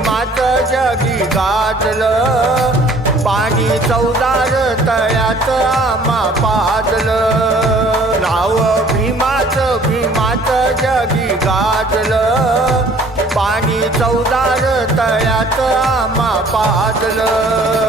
भीमाचं जगी गाजलं. पाणी चौदार तळ्यात आमा पाजलं. राव भीमाच भीमाच जगी गाजलं. पाणी चौदार तळ्यात आमा पाजलं.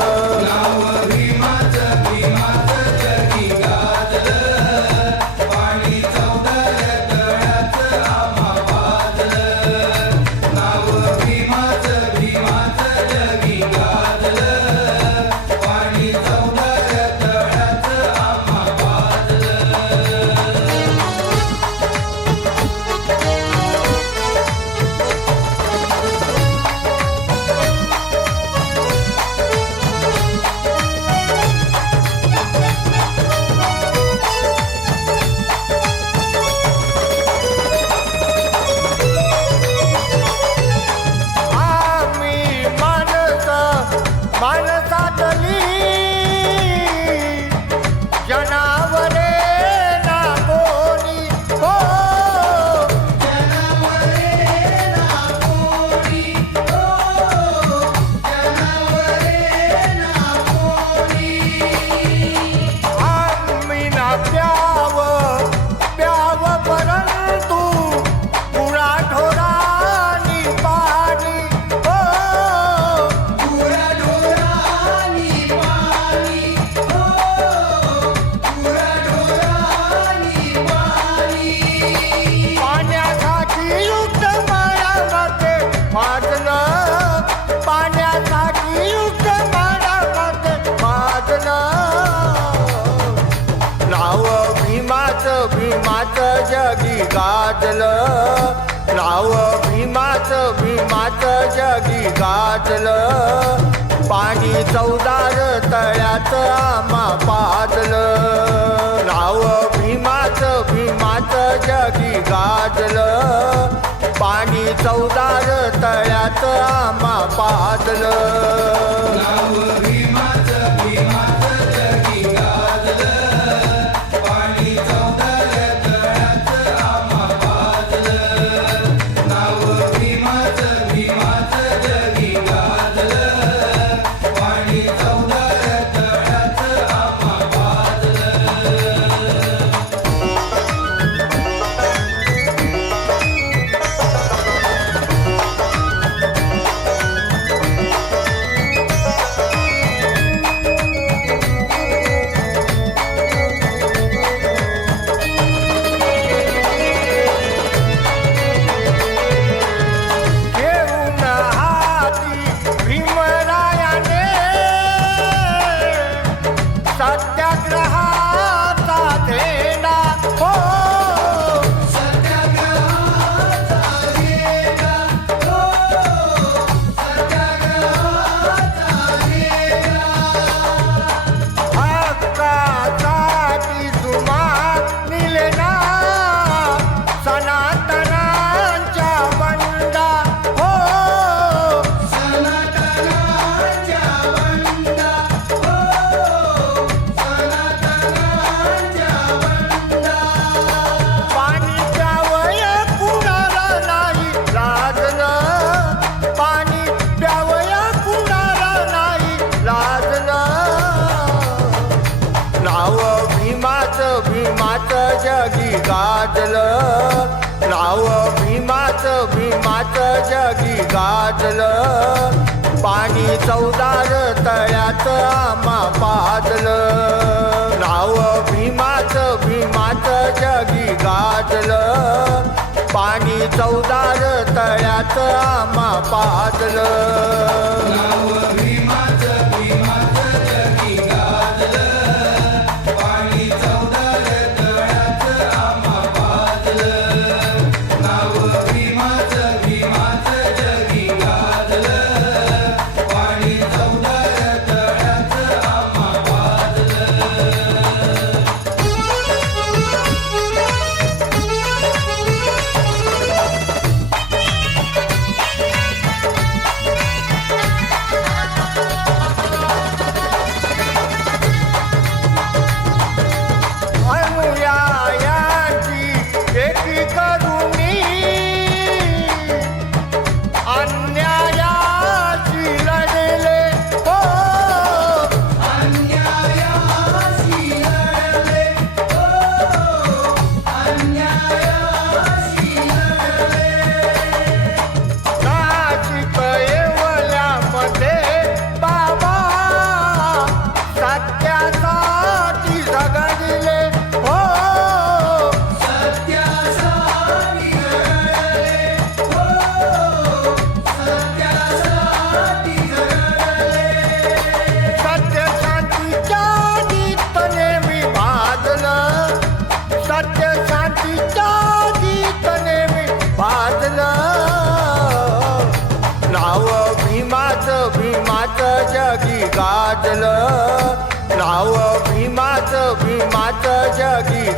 गाजलं. नाव भीमाच भीमाच जगी गाजलं. पाणी चौदार तळ्यात आमा पाजलं. नाव भीमाच भीमाच जगी गाजलं. पाणी चौदार तळ्यात आमा पाजलं. ಸತ್ಯಾಗ್ರಹ पाजलं. पाणी चौदार तळ्यात आम्हा पाजलं. नाव भीमाच भीमाच जगी गाजलं. पाणी चौदार तळ्यात आम्हा पाजलं.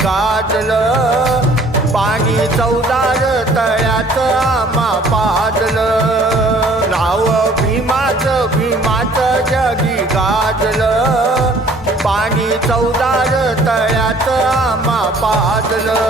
गाजलं पाणी चौदार तळ्यात आमा पाजलं. राव भीमाच भीमाच जगी गाजलं. पाणी चौदार तळ्यात आमा पाजलं.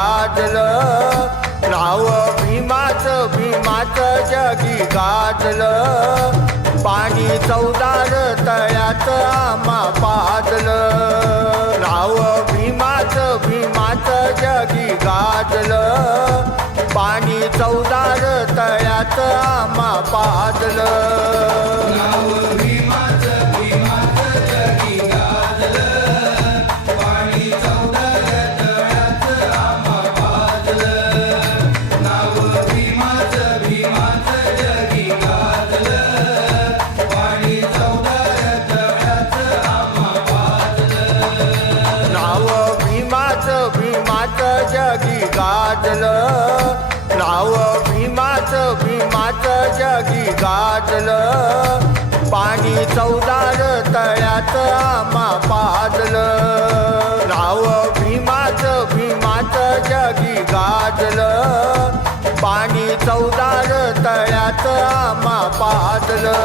गाजलं. नाव भीमाच भीमाच जगी गाजलं. पाणी चौदार तळ्यात आम्हा पाजलं. नाव भीमाच भीमाच जगी गाजलं. पाणी चौदार तळ्यात आम्हा पाजलं. तळ्यात आमा पाजलं. राव भीमाच भीमाच जगी गाजलं. पाणी चौदार तळ्यात आमा पाजलं.